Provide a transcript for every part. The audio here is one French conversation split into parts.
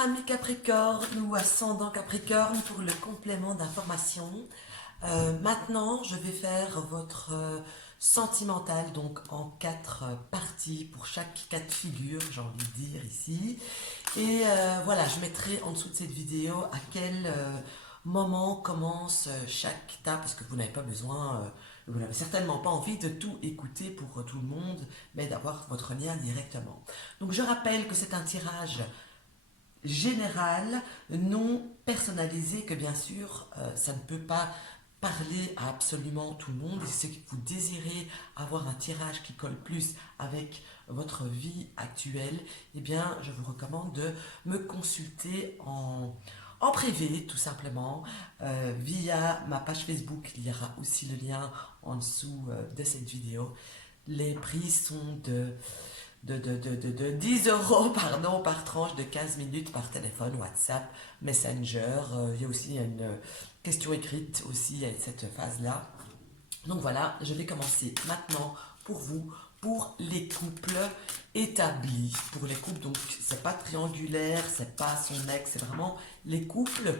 amis Capricorne ou ascendant Capricorne pour le complément d'information. Maintenant, je vais faire votre sentimental, donc en 4 parties pour chaque cas de figure, j'ai envie de dire ici. Et voilà, je mettrai en dessous de cette vidéo à quel moment commence chaque étape, parce que vous n'avez pas besoin, vous n'avez certainement pas envie de tout écouter pour tout le monde, mais d'avoir votre lien directement. Donc je rappelle que c'est un tirage général, non personnalisé, que bien sûr, ça ne peut pas parler à absolument tout le monde. Et si vous désirez avoir un tirage qui colle plus avec votre vie actuelle, eh bien, je vous recommande de me consulter en privé, tout simplement, via ma page Facebook. Il y aura aussi le lien en dessous de cette vidéo. Les prix sont de 10 euros pardon, par tranche de 15 minutes par téléphone, WhatsApp, Messenger. Il y a aussi une question écrite aussi à cette phase-là. Donc voilà, je vais commencer maintenant pour vous, pour les couples établis. Pour les couples, donc c'est pas triangulaire, c'est pas son ex, c'est vraiment les couples,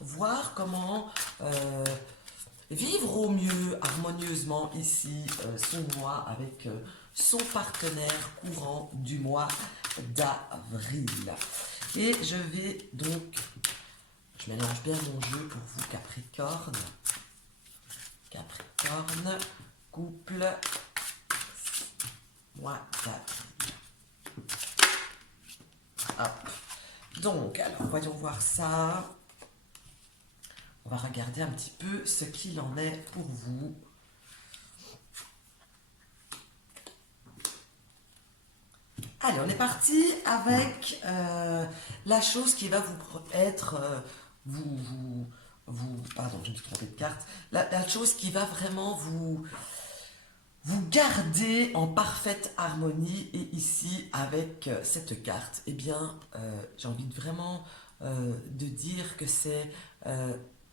voir comment vivre au mieux, harmonieusement ici, son mois avec son partenaire courant du mois d'avril. Et je vais donc, je mélange bien mon jeu pour vous Capricorne, couple, mois d'avril. Hop. Donc, alors, voyons voir ça. On va regarder un petit peu ce qu'il en est pour vous. Allez, on est parti avec la chose qui va vous être, pardon, je me suis trompée de carte, la chose qui va vraiment vous garder en parfaite harmonie. Et ici, avec cette carte, eh bien, j'ai envie de vraiment de dire que c'est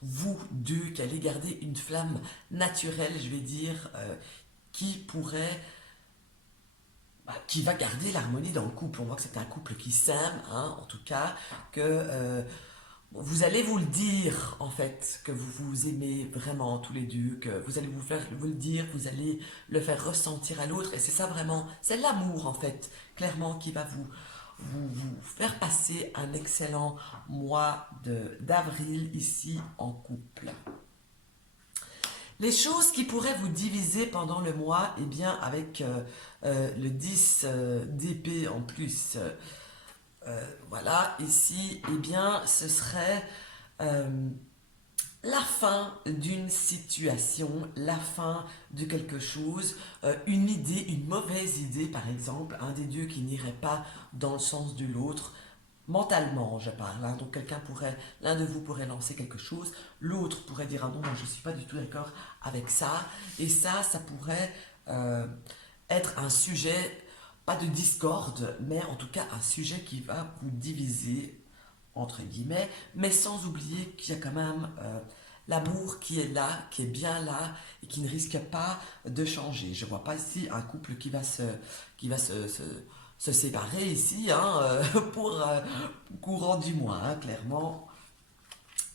vous deux qui allez garder une flamme naturelle, je vais dire, qui pourrait qui va garder l'harmonie dans le couple. On voit que c'est un couple qui s'aime, hein, en tout cas, que vous allez vous le dire, en fait, que vous vous aimez vraiment tous les deux, que vous allez vous le dire, vous allez le faire ressentir à l'autre, et c'est ça vraiment, c'est l'amour, en fait, clairement, qui va vous faire passer un excellent mois d'avril ici en couple. Les choses qui pourraient vous diviser pendant le mois, eh bien, avec le 10 d'épée en plus, voilà, ici, eh bien, ce serait la fin d'une situation, la fin de quelque chose, une idée, une mauvaise idée, par exemple, un des deux qui n'irait pas dans le sens de l'autre, mentalement je parle, hein. Donc l'un de vous pourrait lancer quelque chose, l'autre pourrait dire ah non, moi je ne suis pas du tout d'accord avec ça, et ça pourrait être un sujet, pas de discorde, mais en tout cas un sujet qui va vous diviser, entre guillemets, mais sans oublier qu'il y a quand même l'amour qui est là, qui est bien là, et qui ne risque pas de changer. Je ne vois pas ici un couple qui va se séparer ici, hein, pour courant du mois, hein, clairement.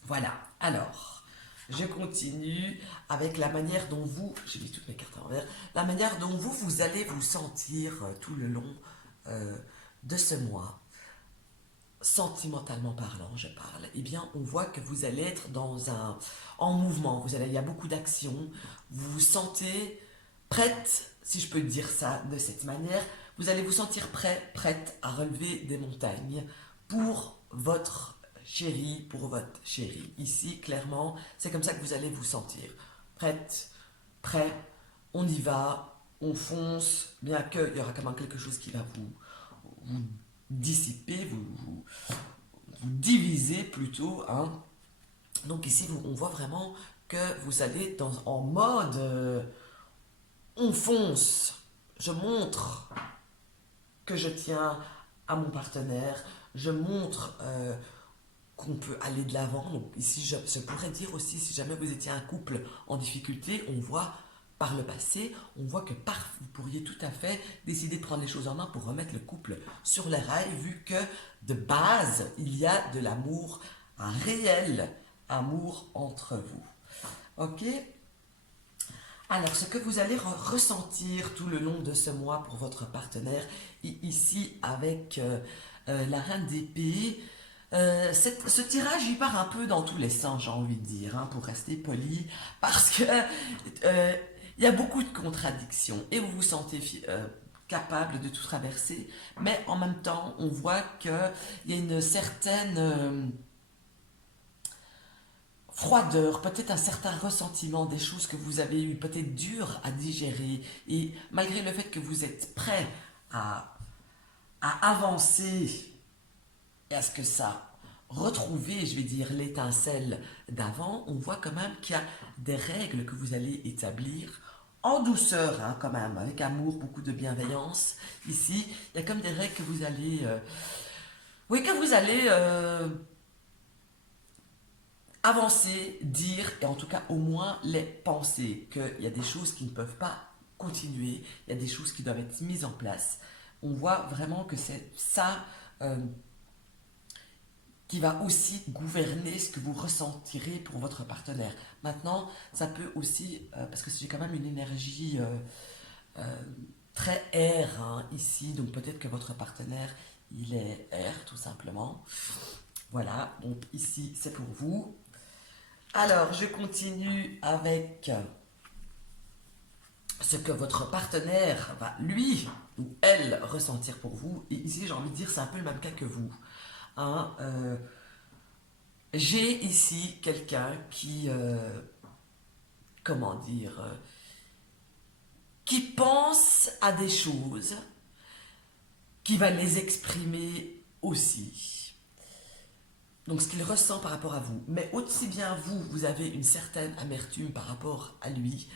Voilà, alors, je continue avec la manière dont vous, j'ai mis toutes mes cartes à l'envers, la manière dont vous allez vous sentir tout le long de ce mois. Sentimentalement parlant, je parle, eh bien, on voit que vous allez être en mouvement, il y a beaucoup d'actions, vous vous sentez prête, si je peux dire ça de cette manière, vous allez vous sentir prête à relever des montagnes pour votre chéri, pour votre chérie. Ici, clairement, c'est comme ça que vous allez vous sentir. Prête, prêt, on y va, on fonce, bien qu'il y aura quand même quelque chose qui va vous dissiper, vous diviser plutôt, hein. Donc ici, on voit vraiment que vous allez en mode on fonce, je montre que je tiens à mon partenaire, je montre qu'on peut aller de l'avant. Donc ici, je pourrais dire aussi, si jamais vous étiez un couple en difficulté, on voit par le passé, on voit que vous pourriez tout à fait décider de prendre les choses en main pour remettre le couple sur les rails, vu que de base, il y a de l'amour, un réel amour entre vous. Ok? Alors, ce que vous allez ressentir tout le long de ce mois pour votre partenaire, ici avec la reine d'épée, ce tirage, il part un peu dans tous les sens, j'ai envie de dire, hein, pour rester poli, parce que il y a beaucoup de contradictions et vous vous sentez capable de tout traverser, mais en même temps, on voit qu'il y a une certaine froideur, peut-être un certain ressentiment des choses que vous avez eues, peut-être dures à digérer, et malgré le fait que vous êtes prêt à, à avancer et à ce que ça retrouver, je vais dire, l'étincelle d'avant, on voit quand même qu'il y a des règles que vous allez établir en douceur, hein, quand même, avec amour, beaucoup de bienveillance. Ici, il y a comme des règles que vous allez, oui, que vous allez avancer, dire, et en tout cas au moins les penser, qu'il y a des choses qui ne peuvent pas continuer, il y a des choses qui doivent être mises en place. On voit vraiment que c'est ça qui va aussi gouverner ce que vous ressentirez pour votre partenaire. Maintenant, ça peut aussi, parce que j'ai quand même une énergie très air, hein, ici, donc peut-être que votre partenaire, il est air tout simplement. Voilà, donc ici c'est pour vous. Alors, je continue avec ce que votre partenaire va, lui ou elle, ressentir pour vous. Et ici, j'ai envie de dire, c'est un peu le même cas que vous. Hein, j'ai ici quelqu'un qui, comment dire, qui pense à des choses, qui va les exprimer aussi. Donc ce qu'il ressent par rapport à vous. Mais aussi bien vous, vous avez une certaine amertume par rapport à lui,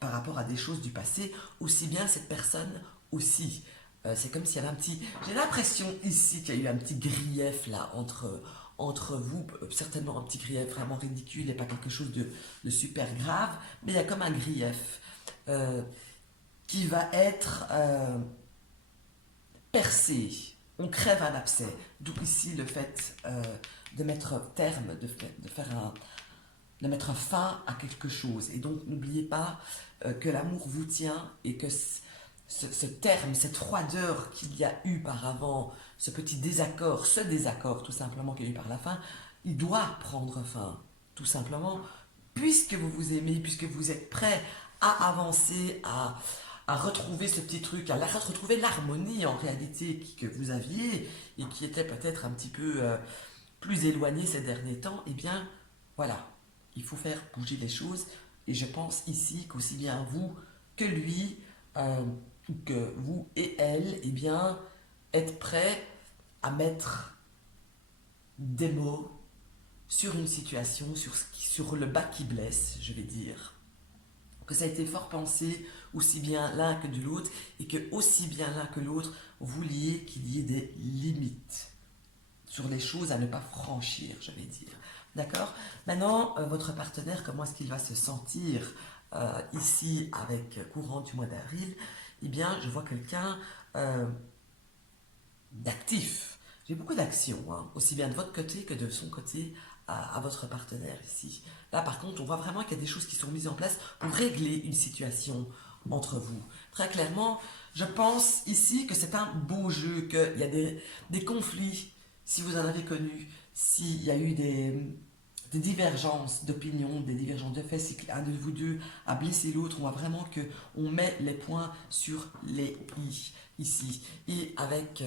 par rapport à des choses du passé, aussi bien cette personne aussi. C'est comme s'il y avait un petit... J'ai l'impression ici qu'il y a eu un petit grief là entre vous, certainement un petit grief vraiment ridicule et pas quelque chose de super grave, mais il y a comme un grief qui va être percé. On crève un abcès. D'où ici le fait de mettre terme, de mettre fin à quelque chose. Et donc n'oubliez pas que l'amour vous tient et que ce terme, cette froideur qu'il y a eu par avant, ce petit désaccord, ce désaccord tout simplement qu'il y a eu par la fin, il doit prendre fin, tout simplement, puisque vous vous aimez, puisque vous êtes prêt à avancer, à retrouver ce petit truc, à retrouver l'harmonie en réalité que vous aviez et qui était peut-être un petit peu plus éloignée ces derniers temps, eh bien voilà, il faut faire bouger les choses et je pense ici qu'aussi bien vous que lui, que vous et elle, eh bien, êtes prêts à mettre des mots sur une situation, sur le bas qui blesse, je vais dire. Que ça a été fort pensé aussi bien l'un que de l'autre et que aussi bien l'un que l'autre vouliez qu'il y ait des limites sur les choses à ne pas franchir, je vais dire. D'accord? Maintenant, votre partenaire, comment est-ce qu'il va se sentir ici avec courant du mois d'avril? Eh bien, je vois quelqu'un d'actif. J'ai beaucoup d'actions, hein, aussi bien de votre côté que de son côté à votre partenaire ici. Là, par contre, on voit vraiment qu'il y a des choses qui sont mises en place pour régler une situation entre vous. Très clairement, je pense ici que c'est un beau jeu, qu'il y a des conflits, si vous en avez connu, s'il y a eu des divergences d'opinion, des divergences de fait, si un de vous deux a blessé l'autre, on voit vraiment qu'on met les points sur les i ici. Et avec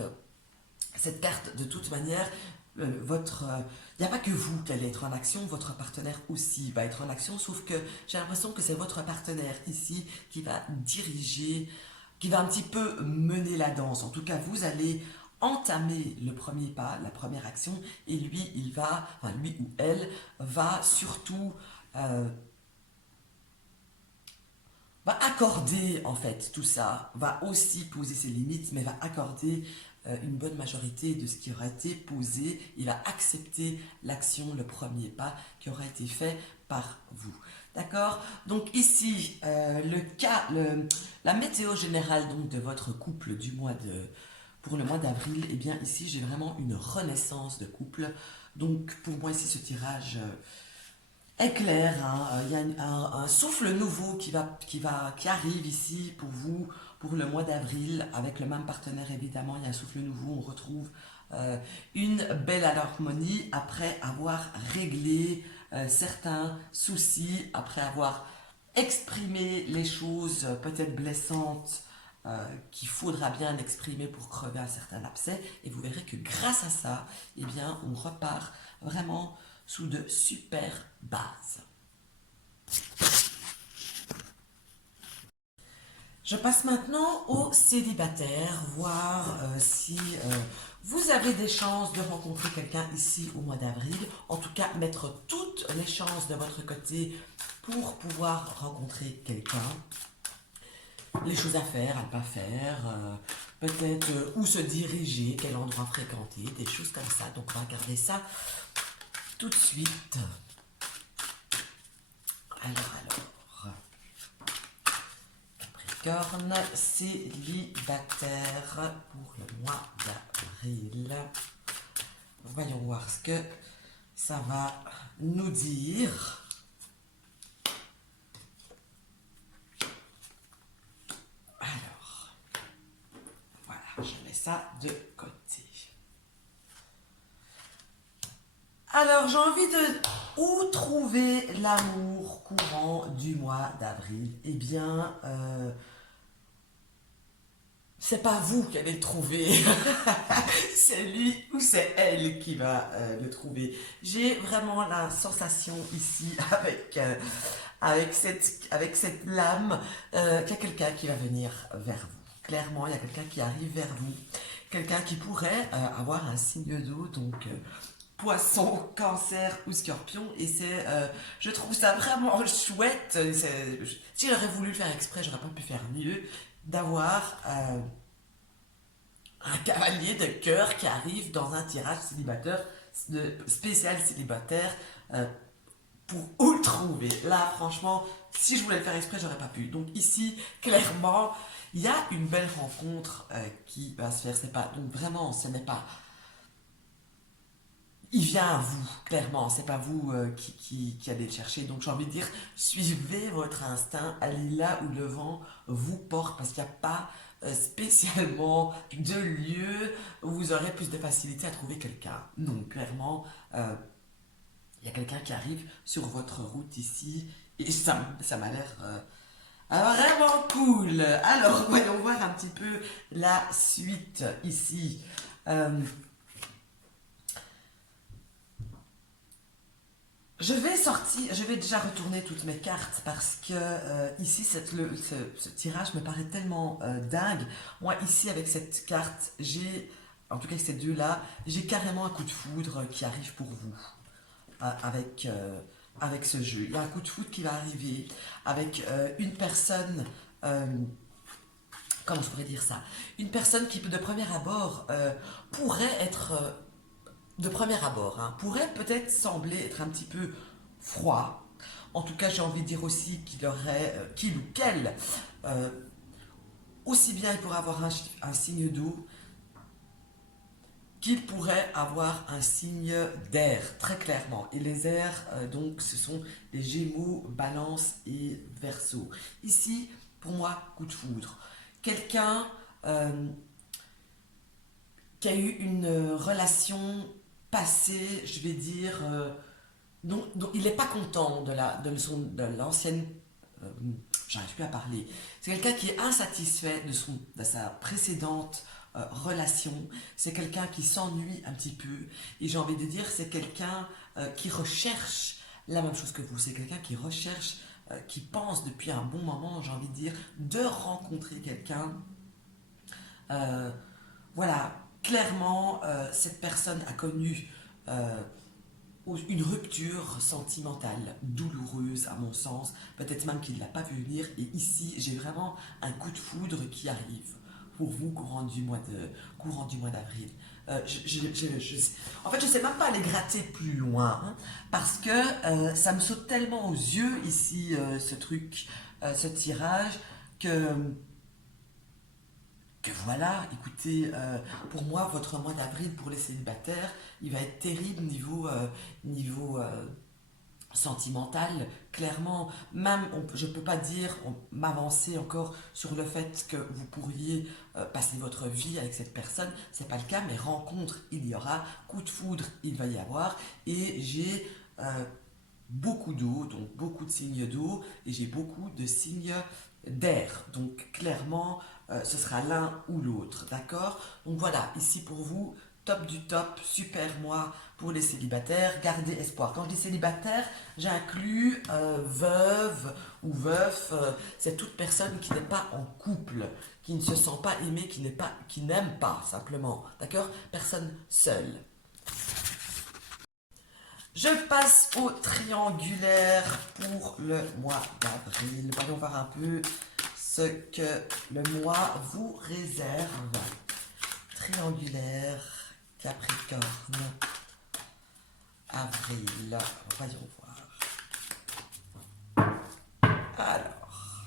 cette carte, de toute manière, il n'y a pas que vous qui allez être en action, votre partenaire aussi va être en action, sauf que j'ai l'impression que c'est votre partenaire ici qui va diriger, qui va un petit peu mener la danse. En tout cas, vous allez entamer le premier pas, la première action, et lui, lui ou elle va surtout va accorder en fait tout ça, va aussi poser ses limites, mais va accorder une bonne majorité de ce qui aura été posé. Il va accepter l'action, le premier pas qui aura été fait par vous. D'accord? Donc ici, la météo générale donc, de votre couple pour le mois d'avril, eh bien ici j'ai vraiment une renaissance de couple. Donc pour moi ici ce tirage est clair, hein. Il y a un souffle nouveau qui arrive ici pour vous pour le mois d'avril avec le même partenaire évidemment. Il y a un souffle nouveau, on retrouve une belle harmonie après avoir réglé certains soucis, après avoir exprimé les choses peut-être blessantes qu'il faudra bien exprimer pour crever un certain abcès. Et vous verrez que grâce à ça, eh bien, on repart vraiment sous de super bases. Je passe maintenant aux célibataires, voir si vous avez des chances de rencontrer quelqu'un ici au mois d'avril. En tout cas, mettre toutes les chances de votre côté pour pouvoir rencontrer quelqu'un. Les choses à faire, à ne pas faire, peut-être où se diriger, quel endroit fréquenter, des choses comme ça. Donc on va regarder ça tout de suite. Alors. Capricorne, célibataire pour le mois d'avril. Voyons voir ce que ça va nous dire. Alors, voilà, je mets ça de côté. Alors, j'ai envie de... Où trouver l'amour courant du mois d'avril? Eh bien, c'est pas vous qui allez le trouver, c'est lui ou c'est elle qui va le trouver. J'ai vraiment la sensation ici avec cette lame qu'il y a quelqu'un qui va venir vers vous. Clairement, il y a quelqu'un qui arrive vers vous, quelqu'un qui pourrait avoir un signe d'eau, donc Poisson, Cancer ou Scorpion, et je trouve ça vraiment chouette. Si j'aurais voulu le faire exprès, j'aurais pas pu faire mieux d'avoir un cavalier de cœur qui arrive dans un tirage spécial célibataire pour où le trouver. Là, franchement, si je voulais le faire exprès, j'aurais pas pu. Donc ici, clairement, il y a une belle rencontre qui va se faire. C'est pas donc vraiment, ce n'est pas. Il vient à vous, clairement, c'est pas vous qui allez le chercher. Donc j'ai envie de dire, suivez votre instinct, allez là où le vent vous porte, parce qu'il n'y a pas spécialement de lieu où vous aurez plus de facilité à trouver quelqu'un. Non, clairement, il y a quelqu'un qui arrive sur votre route ici, et ça m'a l'air vraiment cool. Alors, voyons voir un petit peu la suite ici. Je vais déjà retourner toutes mes cartes parce que ici, ce tirage me paraît tellement dingue. Moi, ici, avec cette carte, en tout cas avec ces deux-là, j'ai carrément un coup de foudre qui arrive pour vous avec ce jeu. Il y a un coup de foudre qui va arriver avec une personne, comment je pourrais dire ça? Une personne qui, de premier abord, pourrait être de premier abord, hein, pourrait peut-être sembler être un petit peu froid. En tout cas, j'ai envie de dire aussi qu'il ou qu'elle, aussi bien il pourrait avoir un signe d'eau, qu'il pourrait avoir un signe d'air, très clairement. Et les airs, donc, ce sont les Gémeaux, Balance et Verseau. Ici, pour moi, coup de foudre. Quelqu'un qui a eu une relation passé, je vais dire, donc il n'est pas content de l'ancienne, j'arrive plus à parler. C'est quelqu'un qui est insatisfait de sa précédente relation. C'est quelqu'un qui s'ennuie un petit peu. Et j'ai envie de dire, c'est quelqu'un qui recherche la même chose que vous. C'est quelqu'un qui recherche, qui pense depuis un bon moment, j'ai envie de dire, de rencontrer quelqu'un. Voilà. Clairement, cette personne a connu une rupture sentimentale douloureuse, à mon sens, peut-être même qu'il ne l'a pas vu venir, et ici, j'ai vraiment un coup de foudre qui arrive. pour vous courant du mois d'avril. En fait, je ne sais même pas aller gratter plus loin, hein, parce que ça me saute tellement aux yeux ici, ce truc, ce tirage, que, que voilà, écoutez, pour moi, votre mois d'avril pour les célibataires, il va être terrible niveau sentimental, clairement. Même, je ne peux pas dire, m'avancer encore sur le fait que vous pourriez passer votre vie avec cette personne. C'est pas le cas, mais rencontre, il y aura. Coup de foudre, il va y avoir. Et j'ai beaucoup d'eau, donc beaucoup de signes d'eau, et j'ai beaucoup de signes d'air. Donc clairement, ce sera l'un ou l'autre, d'accord? Donc voilà, ici pour vous, top du top, super mois pour les célibataires, gardez espoir. Quand je dis célibataire, j'inclus veuve ou veuf, c'est toute personne qui n'est pas en couple, qui ne se sent pas aimée, qui n'aime pas simplement, d'accord? Personne seule. Je passe au triangulaire pour le mois d'avril. Voyons voir un peu ce que le mois vous réserve. Triangulaire, Capricorne, avril. Voyons voir. Alors,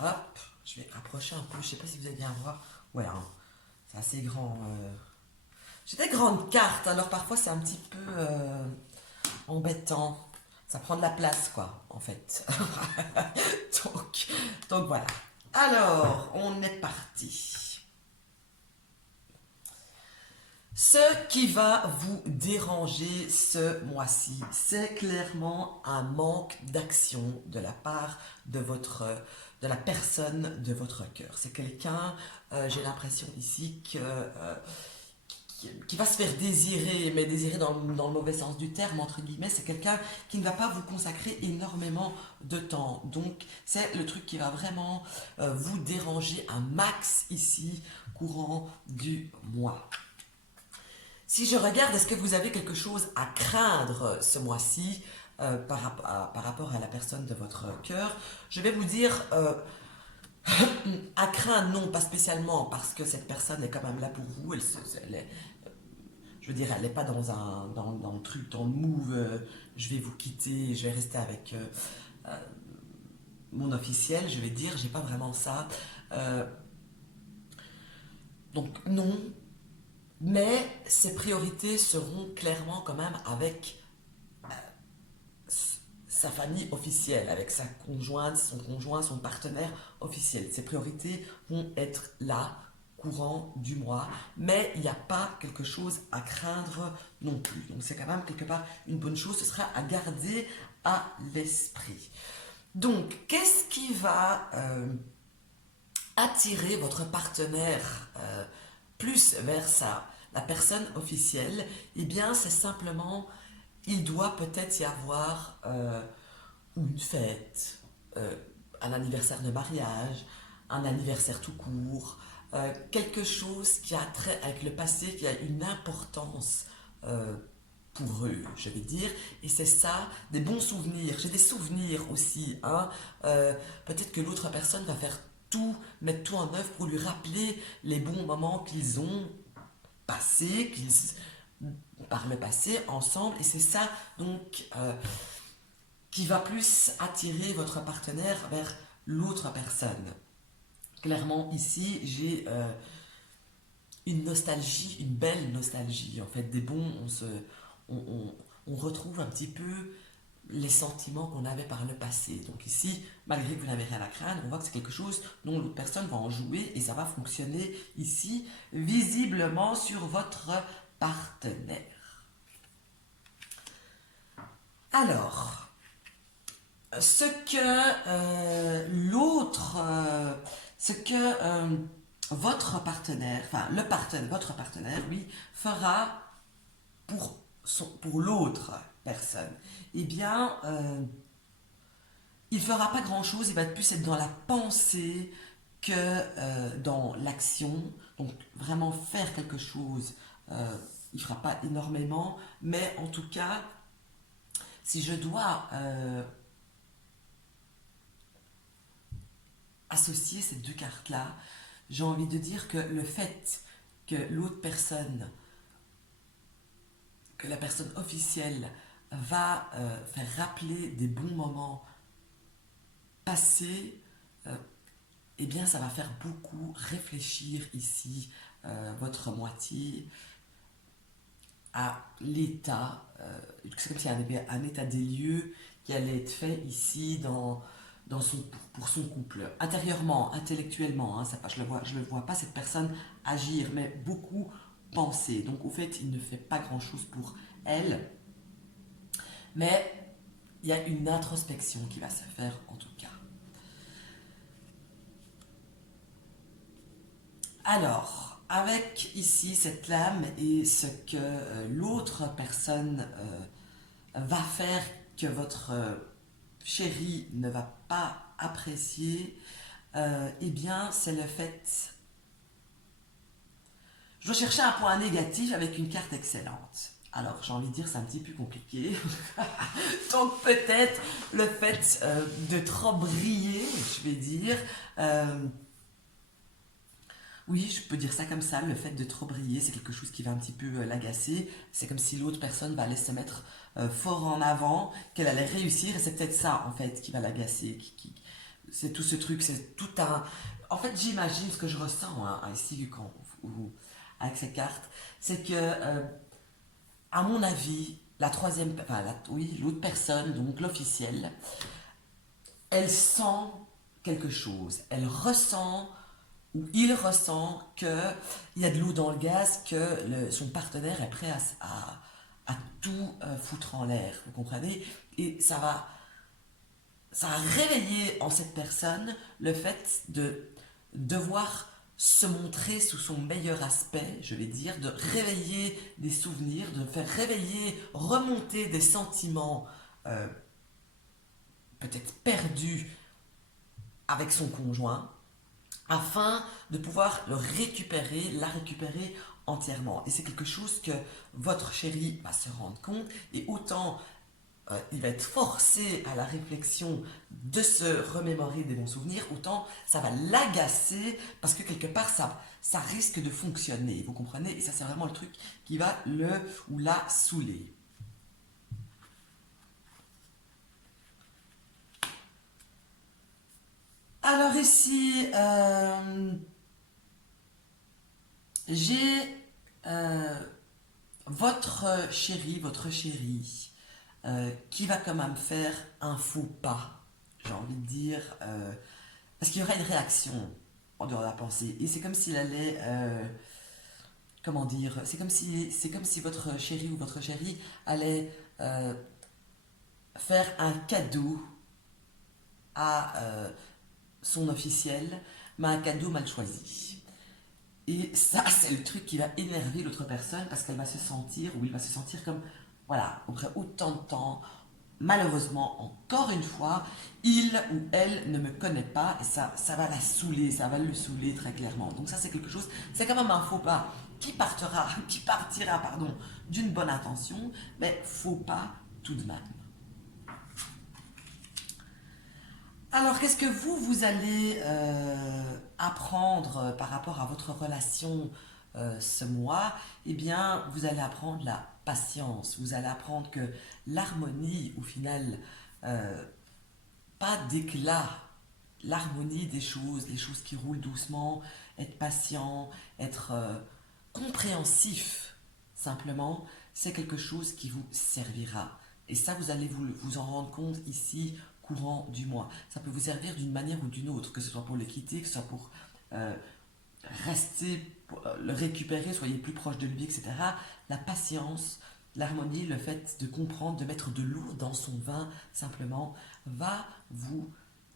hop, je vais rapprocher un peu. Je ne sais pas si vous allez bien voir. Ouais, hein, c'est assez grand. J'ai des grandes cartes, alors parfois c'est un petit peu embêtant. Ça prend de la place, quoi, en fait. donc voilà. Alors, on est parti. Ce qui va vous déranger ce mois-ci, c'est clairement un manque d'action de la part de la personne de votre cœur. C'est quelqu'un, j'ai l'impression ici qui va se faire désirer, mais désirer dans le mauvais sens du terme, entre guillemets, c'est quelqu'un qui ne va pas vous consacrer énormément de temps. Donc, c'est le truc qui va vraiment vous déranger un max ici, courant du mois. Si je regarde, est-ce que vous avez quelque chose à craindre ce mois-ci par rapport à la personne de votre cœur? Je vais vous dire, à craindre, non, pas spécialement, parce que cette personne est quand même là pour vous. Je veux dire, elle n'est pas dans le truc, dans le move, je vais vous quitter, je vais rester avec mon officiel, je vais dire, j'ai pas vraiment ça. Euh, donc non, mais ses priorités seront clairement quand même avec sa famille officielle, avec sa conjointe, son conjoint, son partenaire officiel. Ses priorités vont être là, courant du mois, mais il n'y a pas quelque chose à craindre non plus. Donc c'est quand même quelque part une bonne chose, ce sera à garder à l'esprit. Donc, qu'est-ce qui va attirer votre partenaire plus vers la personne officielle? Eh bien, c'est simplement, il doit peut-être y avoir une fête, euh, un anniversaire de mariage, un anniversaire tout court, quelque chose qui a trait avec le passé, qui a une importance pour eux, je vais dire, et c'est ça, des bons souvenirs. J'ai des souvenirs aussi, hein. Peut-être que l'autre personne va faire tout, mettre tout en œuvre pour lui rappeler les bons moments qu'ils ont passés, par le passé ensemble, et c'est ça donc qui va plus attirer votre partenaire vers l'autre personne. Clairement ici j'ai une nostalgie, une belle nostalgie en fait, des bons, on retrouve un petit peu les sentiments qu'on avait par le passé. Donc ici, malgré que vous n'avez rien à craindre, on voit que c'est quelque chose dont l'autre personne va en jouer et ça va fonctionner ici, visiblement sur votre partenaire. Alors, ce que votre partenaire, enfin votre partenaire, lui, fera pour l'autre personne, eh bien, il ne fera pas grand-chose, il va plus être dans la pensée que dans l'action. Donc, vraiment faire quelque chose, il ne fera pas énormément, mais en tout cas, Si je dois associer ces deux cartes-là, j'ai envie de dire que le fait que l'autre personne, que la personne officielle va faire rappeler des bons moments passés, eh bien ça va faire beaucoup réfléchir ici votre moitié à l'état, c'est comme s'il y avait un état des lieux qui allait être fait ici pour son couple. Intérieurement, intellectuellement, hein, je le vois pas cette personne agir, mais beaucoup penser. Donc au fait, il ne fait pas grand-chose pour elle, mais il y a une introspection qui va se faire en tout cas. Alors, avec ici cette lame et ce que l'autre personne va faire que votre chéri ne va pas apprécier, eh bien, c'est le fait. Je dois chercher un point négatif avec une carte excellente. Alors, j'ai envie de dire, c'est un petit peu compliqué. Donc, peut-être le fait de trop briller, je vais dire. Oui, je peux dire ça comme ça, le fait de trop briller, c'est quelque chose qui va un petit peu l'agacer. C'est comme si l'autre personne va aller se mettre fort en avant, qu'elle allait réussir, et c'est peut-être ça, en fait, qui va l'agacer. C'est tout ce truc, c'est tout un... En fait, j'imagine ce que je ressens hein, ici, avec ces cartes, c'est que, à mon avis, la troisième... Enfin, oui, l'autre personne, donc l'officielle, elle sent quelque chose, elle ressent où il ressent qu'il y a de l'eau dans le gaz, que son partenaire est prêt à tout foutre en l'air, vous comprenez? Et ça a réveillé en cette personne le fait de devoir se montrer sous son meilleur aspect, je vais dire, de réveiller des souvenirs, de faire réveiller, remonter des sentiments euh, peut-être perdus avec son conjoint, afin de pouvoir la récupérer entièrement. Et c'est quelque chose que votre chéri va se rendre compte, et autant il va être forcé à la réflexion de se remémorer des bons souvenirs, autant ça va l'agacer, parce que quelque part ça risque de fonctionner, vous comprenez? Et ça c'est vraiment le truc qui va le ou la saouler. Alors ici, j'ai votre chéri, qui va quand même faire un faux pas, j'ai envie de dire, parce qu'il y aura une réaction en dehors de la pensée. Et c'est comme s'il allait, comment dire, c'est comme si votre chéri ou votre chérie allait faire un cadeau à son officiel, mais un cadeau mal choisi. Et ça, c'est le truc qui va énerver l'autre personne parce qu'elle va se sentir, ou il va se sentir comme, voilà, après autant de temps, malheureusement, encore une fois, il ou elle ne me connaît pas et ça va la saouler, ça va le saouler très clairement. Donc ça, c'est quelque chose, c'est quand même un faux pas qui partira, pardon, d'une bonne intention, mais faux pas tout de même. Alors, qu'est-ce que vous allez apprendre par rapport à votre relation ce mois? Eh bien, vous allez apprendre la patience. Vous allez apprendre que l'harmonie, au final, euh, pas d'éclat, l'harmonie des choses, les choses qui roulent doucement, être patient, être compréhensif, simplement, c'est quelque chose qui vous servira. Et ça, vous allez vous en rendre compte ici, courant du mois. Ça peut vous servir d'une manière ou d'une autre, que ce soit pour le quitter, que ce soit pour euh, rester, pour, le récupérer, soyez plus proche de lui, etc. La patience, l'harmonie, le fait de comprendre, de mettre de l'eau dans son vin, simplement, va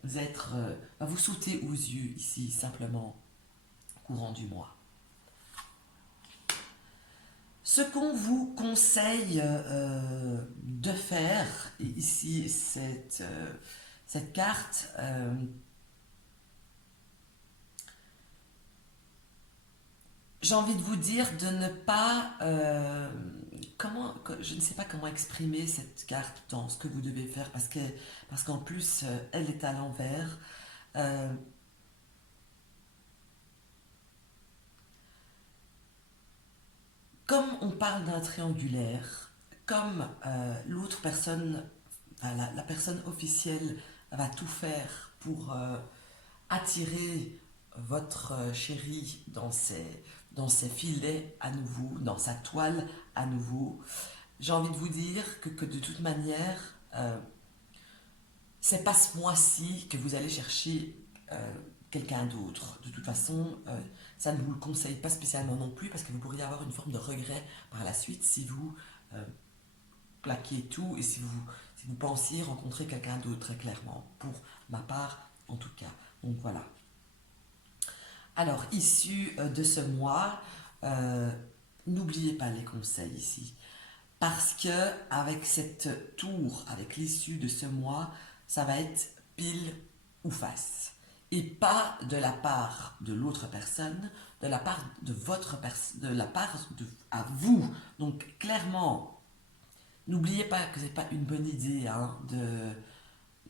va vous sauter aux yeux ici, simplement, courant du mois. Ce qu'on vous conseille de faire, et ici cette carte, j'ai envie de vous dire de ne pas, je ne sais pas comment exprimer cette carte dans ce que vous devez faire parce qu'en plus, elle est à l'envers. Euh, Comme on parle d'un triangulaire, comme l'autre personne, enfin, la personne officielle va tout faire pour attirer votre chéri dans ses filets à nouveau, dans sa toile à nouveau, j'ai envie de vous dire que de toute manière, c'est pas ce mois-ci que vous allez chercher quelqu'un d'autre. De toute façon, ça ne vous le conseille pas spécialement non plus parce que vous pourriez avoir une forme de regret par la suite si vous euh, plaquiez tout et si vous pensiez rencontrer quelqu'un d'autre très clairement, pour ma part en tout cas. Donc voilà. Alors, issu de ce mois, euh, n'oubliez pas les conseils ici. Parce que avec cette tour, avec l'issue de ce mois, ça va être pile ou face. Et pas de la part de l'autre personne, de la part de votre personne, de la part à vous. Donc clairement, n'oubliez pas que c'est pas une bonne idée hein,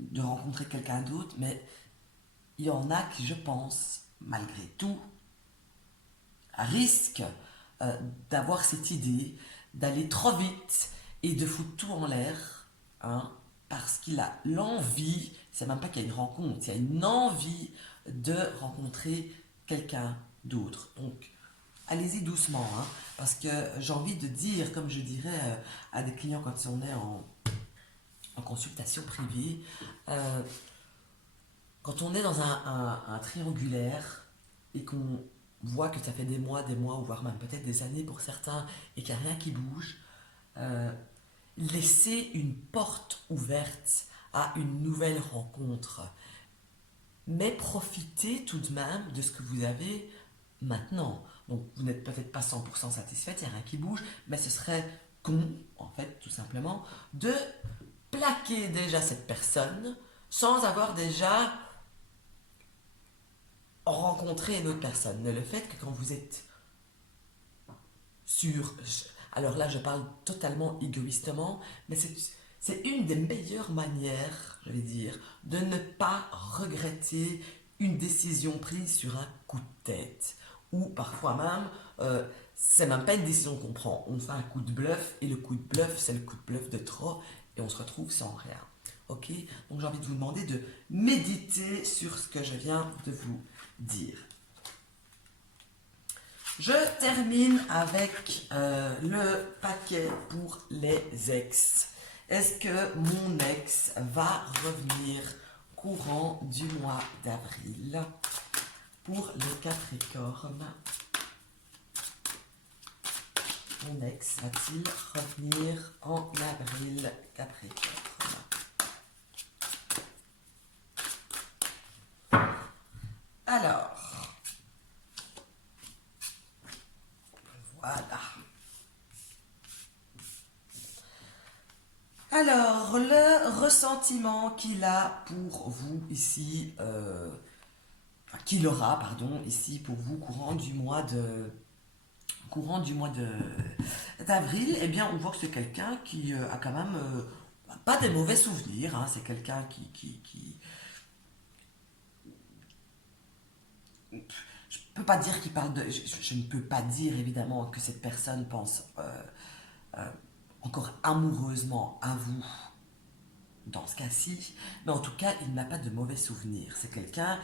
de rencontrer quelqu'un d'autre, mais il y en a qui, je pense, malgré tout, risquent euh, d'avoir cette idée, d'aller trop vite et de foutre tout en l'air, hein, parce qu'il a l'envie, c'est même pas qu'il y a une rencontre, il y a une envie de rencontrer quelqu'un d'autre. Donc, allez-y doucement, hein, parce que j'ai envie de dire, comme je dirais à des clients quand on est en consultation privée, euh, quand on est dans un triangulaire et qu'on voit que ça fait des mois, ou voire même peut-être des années pour certains, et qu'il n'y a rien qui bouge, euh, laissez une porte ouverte à une nouvelle rencontre. Mais profitez tout de même de ce que vous avez maintenant. Donc vous n'êtes peut-être pas 100% satisfaite, il n'y a rien qui bouge, mais ce serait con, en fait, tout simplement, de plaquer déjà cette personne sans avoir déjà rencontré une autre personne. Mais le fait que quand vous êtes sur... Alors là, je parle totalement égoïstement, mais c'est une des meilleures manières, je vais dire, de ne pas regretter une décision prise sur un coup de tête. Ou parfois même, c'est même pas une décision qu'on prend. On fait un coup de bluff, et le coup de bluff, c'est le coup de bluff de trop, et on se retrouve sans rien. Ok? Donc j'ai envie de vous demander de méditer sur ce que je viens de vous dire. Je termine avec le paquet pour les ex. Est-ce que mon ex va revenir courant du mois d'avril? Pour le Capricorne, mon ex va-t-il revenir en avril, Capricorne? Alors, voilà. Alors, le ressentiment qu'il a pour vous ici, qu'il aura, pardon, ici pour vous courant du mois d'avril, eh bien, on voit que c'est quelqu'un qui a quand même pas des mauvais souvenirs. Hein, c'est quelqu'un qui je peux pas dire qu'il parle de, je ne peux pas dire évidemment que cette personne pense encore amoureusement à vous dans ce cas-ci, mais en tout cas, il n'a pas de mauvais souvenirs. C'est quelqu'un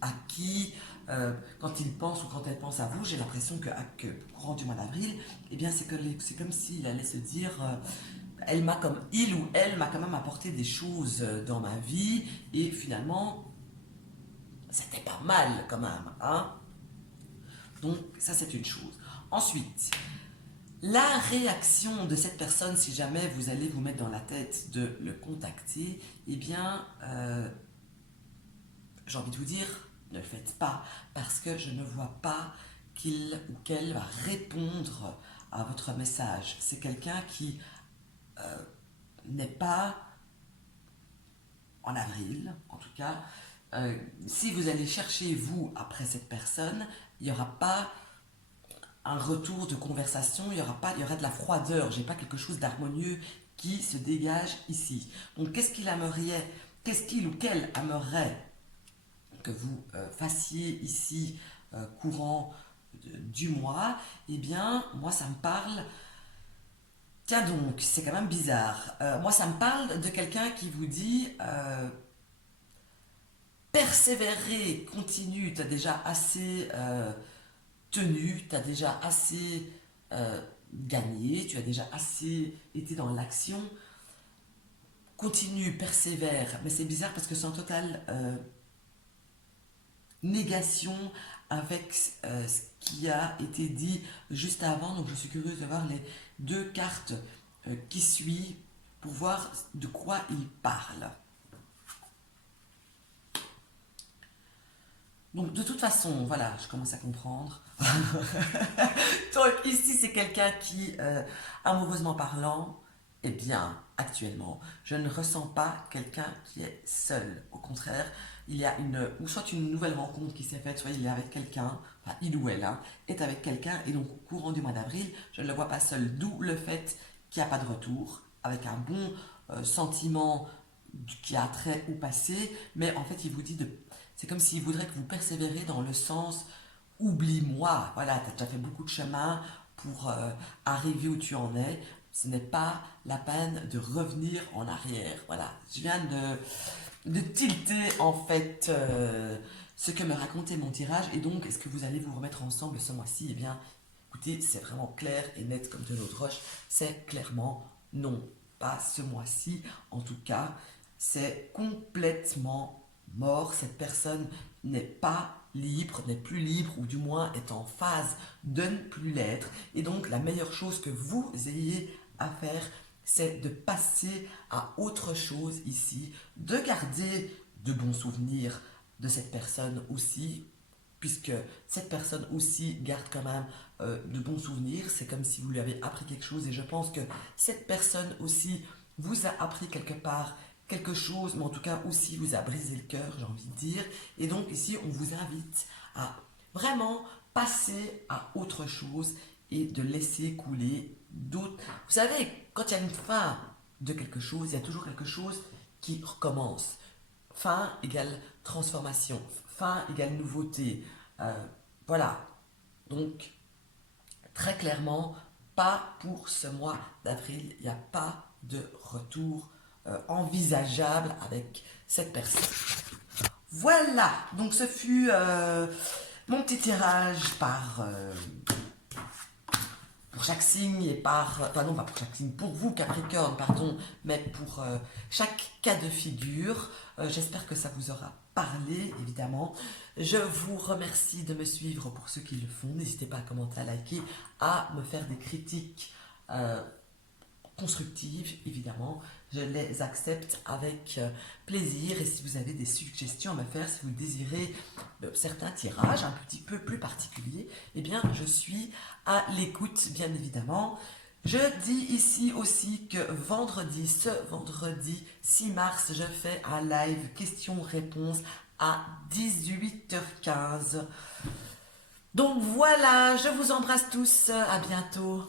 à qui, quand il pense ou quand elle pense à vous, j'ai l'impression que courant du mois d'avril, eh bien, c'est comme s'il allait se dire, il ou elle m'a quand même apporté des choses dans ma vie, et finalement, c'était pas mal quand même, hein. Donc, ça, c'est une chose. Ensuite, la réaction de cette personne, si jamais vous allez vous mettre dans la tête de le contacter, eh bien, j'ai envie de vous dire, ne le faites pas, parce que je ne vois pas qu'il ou qu'elle va répondre à votre message. C'est quelqu'un qui n'est pas en avril, en tout cas. Si vous allez chercher, vous, après cette personne, il n'y aura pas un retour de conversation, il y aura de la froideur, j'ai pas quelque chose d'harmonieux qui se dégage ici. Donc qu'est-ce qu'il ou qu'elle aimerait que vous fassiez ici courant du mois? Eh bien, moi ça me parle. Tiens donc, c'est quand même bizarre. Moi ça me parle de quelqu'un qui vous dit persévérer, continue, tu as déjà assez tenu, tu as déjà assez gagné, tu as déjà assez été dans l'action. Continue, persévère. Mais c'est bizarre parce que c'est en totale négation avec ce qui a été dit juste avant. Donc je suis curieuse de voir les deux cartes qui suivent pour voir de quoi il parle. Donc de toute façon, voilà, je commence à comprendre. Donc ici c'est quelqu'un qui, amoureusement parlant, eh bien actuellement, je ne ressens pas quelqu'un qui est seul. Au contraire, il y a ou soit une nouvelle rencontre qui s'est faite, soit il est avec quelqu'un, enfin il ou elle, hein, est avec quelqu'un, et donc au courant du mois d'avril, je ne le vois pas seul. D'où le fait qu'il n'y a pas de retour, avec un bon sentiment qui a trait au passé, mais en fait il vous dit de c'est comme s'il voudrait que vous persévérez dans le sens oublie-moi. Voilà, tu as déjà fait beaucoup de chemin pour arriver où tu en es. Ce n'est pas la peine de revenir en arrière. Voilà, je viens de tilter en fait ce que me racontait mon tirage. Et donc, est-ce que vous allez vous remettre ensemble ce mois-ci? Eh bien, écoutez, c'est vraiment clair et net comme de l'eau de roche. C'est clairement non, pas ce mois-ci. En tout cas, c'est complètement mort. Cette personne n'est pas libre, n'est plus libre, ou du moins est en phase de ne plus l'être. Et donc la meilleure chose que vous ayez à faire, c'est de passer à autre chose ici, de garder de bons souvenirs de cette personne aussi, puisque cette personne aussi garde quand même de bons souvenirs. C'est comme si vous lui avez appris quelque chose, et je pense que cette personne aussi vous a appris quelque part quelque chose, mais en tout cas aussi vous a brisé le cœur, j'ai envie de dire. Et donc ici, on vous invite à vraiment passer à autre chose et de laisser couler d'autres. Vous savez, quand il y a une fin de quelque chose, il y a toujours quelque chose qui recommence. Fin égale transformation, fin égale nouveauté. Voilà. Donc, très clairement, pas pour ce mois d'avril, il n'y a pas de retour envisageable avec cette personne. Voilà, donc ce fut mon petit tirage pour chaque signe et enfin non pas pour chaque signe, pour vous Capricorne, pardon, mais pour chaque cas de figure. J'espère que ça vous aura parlé, évidemment. Je vous remercie de me suivre pour ceux qui le font. N'hésitez pas à commenter, à liker, à me faire des critiques constructives, évidemment. Je les accepte avec plaisir. Et si vous avez des suggestions à me faire, si vous désirez certains tirages un petit peu plus particuliers, eh bien, je suis à l'écoute, bien évidemment. Je dis ici aussi que ce vendredi 6 mars, je fais un live questions-réponses à 18h15. Donc voilà, je vous embrasse tous. À bientôt.